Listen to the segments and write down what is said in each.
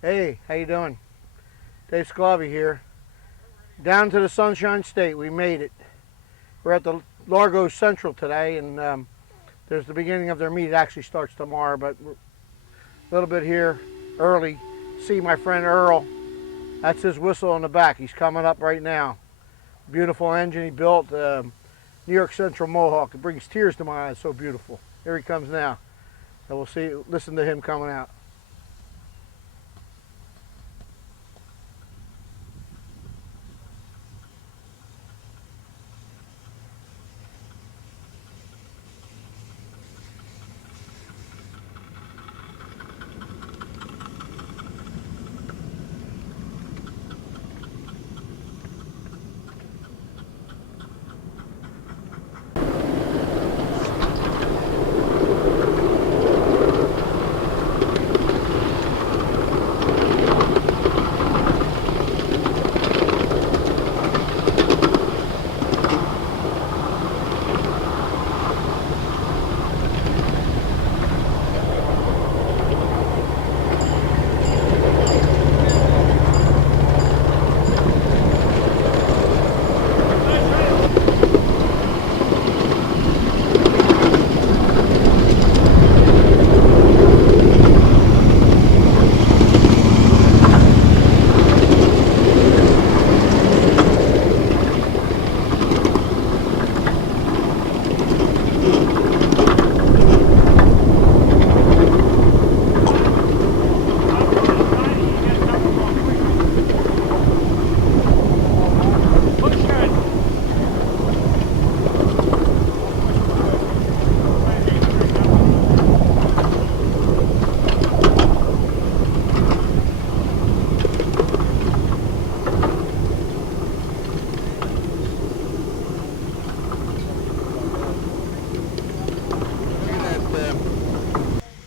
Hey, how you doing? Dave Sclavi here. Down to the Sunshine State. We made it. We're at the Largo Central today, and there's the beginning of their meet. It actually starts tomorrow, but we're a little bit here early. See my friend Earl. That's his whistle in the back. He's coming up right now. Beautiful engine he built. New York Central Mohawk. It brings tears to my eyes. So beautiful. Here he comes now. And we'll see. Listen to him coming out.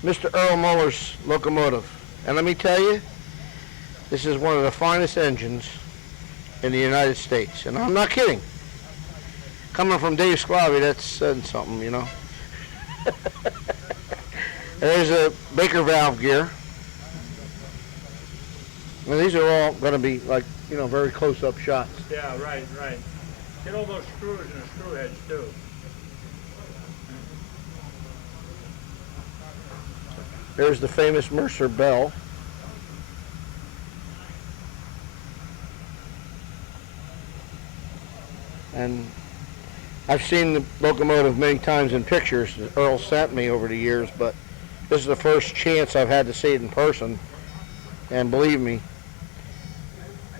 Mr. Earl Muller's locomotive. And let me tell you, this is one of the finest engines in the United States. And I'm not kidding. Coming from Dave Sclavi, that's saying something, you know. There's a Baker valve gear. And these are all going to be like, you know, very close-up shots. Yeah, right. Get all those screws and the screw heads too. There's the famous Mercer bell. And I've seen the locomotive many times in pictures that Earl sent me over the years, but this is the first chance I've had to see it in person. And believe me,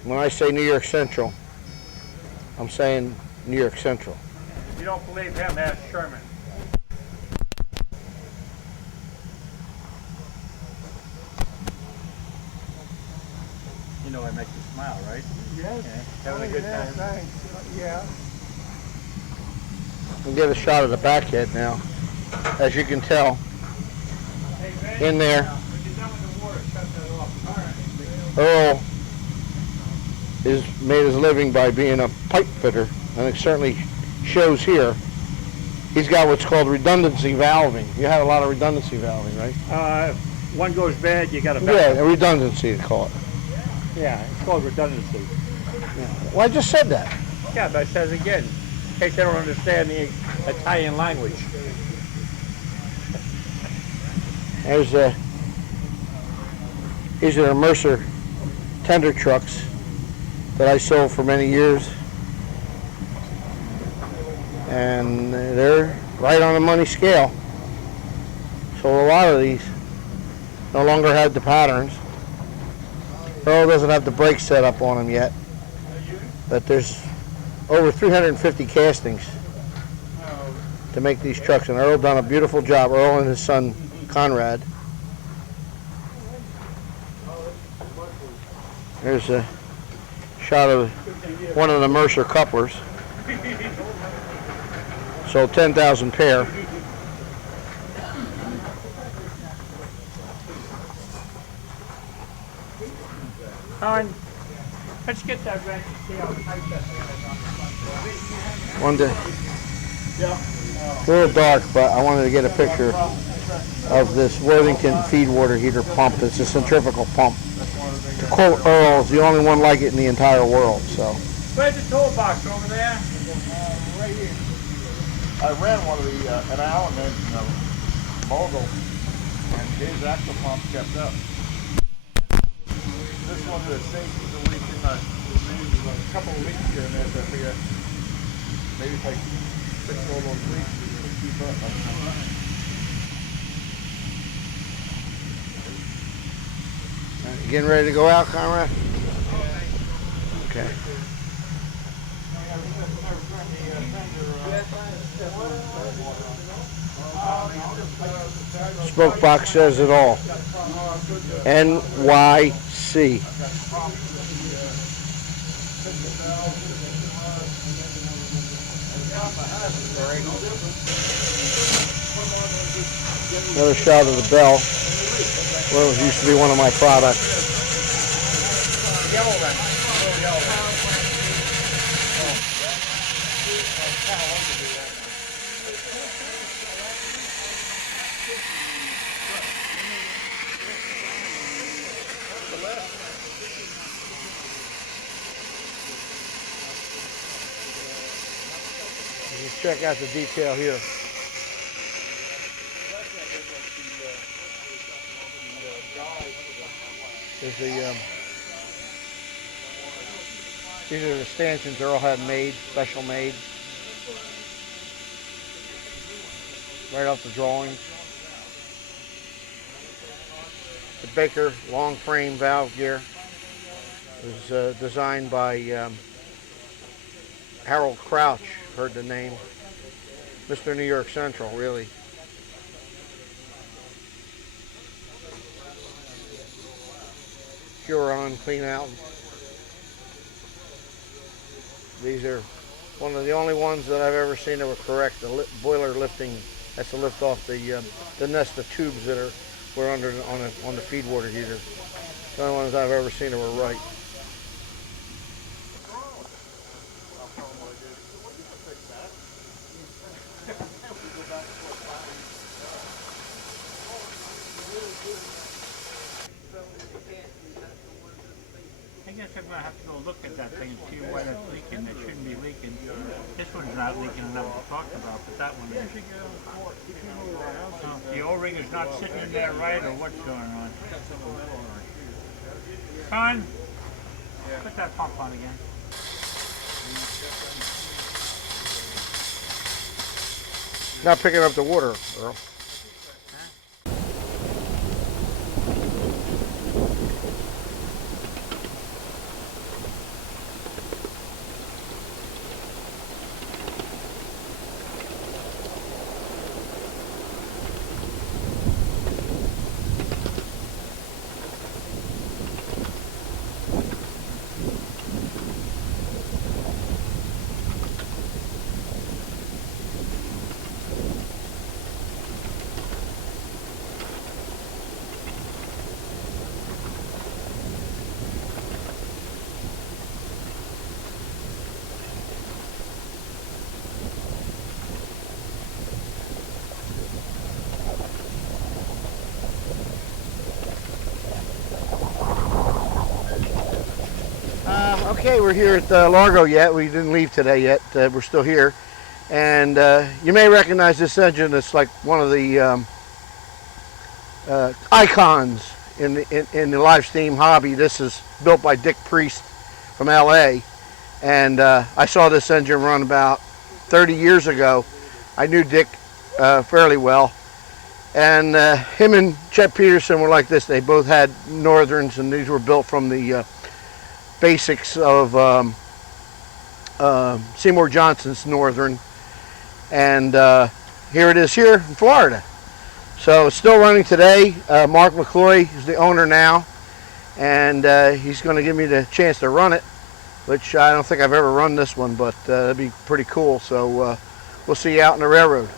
when I say New York Central, I'm saying New York Central. If you don't believe him, ask Sherman. You know I make you smile, right? Yes. Yeah. Having a good time. Thanks. Yeah. We'll get a shot of the back head now. As you can tell, in there, Earl is made his living by being a pipe fitter, and it certainly shows here. He's got what's called redundancy valving. You had a lot of redundancy valving, right? If one goes bad, you got to Yeah, a redundancy they call it. Yeah, it's called redundancy. Yeah. Well, I just said that. Yeah, but it says again, in case they don't understand the Italian language. There's these are the Mercer tender trucks that I sold for many years, and they're right on the money scale. So a lot of these no longer have the patterns. Earl doesn't have the brakes set up on them yet, but there's over 350 castings to make these trucks, and Earl done a beautiful job. Earl and his son Conrad. There's a shot of one of the Mercer couplers. Sold 10,000 pair. Con, let's get that wrench and see how tight that One day. Yeah. A little dark, but I wanted to get a picture of this Worthington feed water heater pump. It's a centrifugal pump. To quote Earl, it's the only one like it in the entire world. So. Where's the toolbox over there? Right here. I ran one of the an Allen engine of Mogul, and his actual pump kept up. This one, the safety's a leaking. A couple of leaks here and there, so I figure maybe if I fix all those leaks, it'll keep up. You getting ready to go out, Conrad? Okay. Smoke box says it all. NYC. Another shot of the bell. Well, it used to be one of my products. Let's check out the detail here. There's these are the stanchions Earl had made, special made, right off the drawings. The Baker long frame valve gear was designed by Harold Crouch, heard the name, Mr. New York Central, really. Huron clean out. These are one of the only ones that I've ever seen that were correct. The boiler lifting, that's to lift off the nest of tubes that were under on the feed water heater. The only ones I've ever seen that were right. I guess I'm gonna have to go look at that thing and see why that's leaking. It shouldn't be leaking. This one's not leaking enough to talk about, but that one is. The O-ring is not sitting in there right, or what's going on? Con, put that pump on again. Not picking up the water, Earl. Okay, we're here at Largo yet. We didn't leave today yet. We're still here. And you may recognize this engine. It's like one of the icons in the live steam hobby. This is built by Dick Priest from LA. And I saw this engine run about 30 years ago. I knew Dick fairly well. And him and Chet Peterson were like this. They both had Northerns, and these were built from the basics of Seymour Johnson's Northern. And here it is here in Florida. So it's still running today. Mark McCloy is the owner now, and he's going to give me the chance to run it, which I don't think I've ever run this one, but that'd be pretty cool. So we'll see you out on the railroad.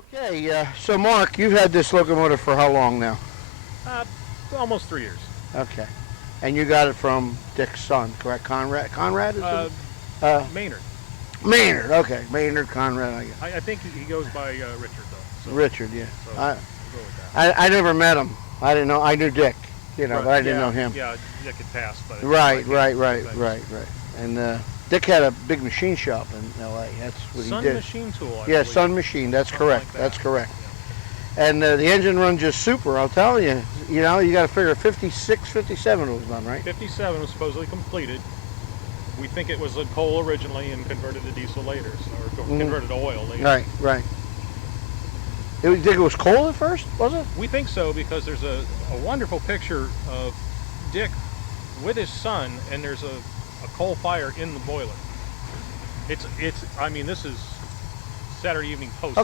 Okay, so Mark, you've had this locomotive for how long now? Almost 3 years. Okay. And you got it from Dick's son, correct? Conrad? Conrad is it? Maynard. Maynard, okay. Maynard, Conrad, I guess. I think he goes by Richard though. So, Richard, yeah. So we'll go with that. I never met him. I didn't know. I knew Dick, but I didn't Yeah, know him. Yeah, Dick had passed. But Right. And Dick had a big machine shop in L.A. That's what Sun he did. Machine Tool. I Yeah, believe. Sun Machine. That's Something correct. like that. That's correct. And the engine run just super. I'll tell you. You got to figure 56, 57 was done, right? 57 was supposedly completed. We think it was a coal originally and converted to diesel later, or converted to oil later. Right. You think it was coal at first, was it? We think so because there's a wonderful picture of Dick with his son, and there's a coal fire in the boiler. I mean, this is Saturday Evening Post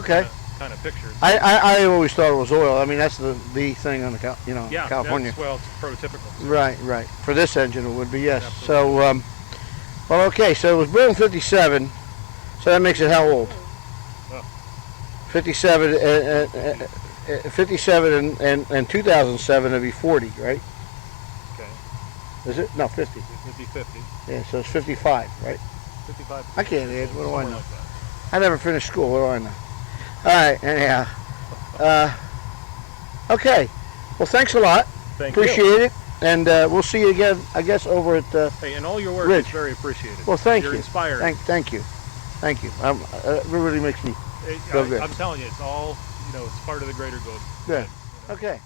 kind of picture. I always thought it was oil. I mean, that's the thing on the California. Well, it's prototypical. Right. For this engine, it would be, yes. Absolutely. So, okay. So it was built in '57. So that makes it how old? Oh. 57 and 2007 would be 40, right? Okay. Is it? No, 50. It'd be 50. Yeah, so it's 55, right? 55. I can't add. What do I know? Like that. I never finished school. What do I know? All right. Anyhow. Okay. Well, thanks a lot. Thank you. Appreciate it. And we'll see you again, I guess, over at Hey, and all your work Rich. is very appreciated. Well, thank You're you. inspiring. Thank you. It really makes me feel good. I'm telling you, it's all, it's part of the greater good. Good. Okay.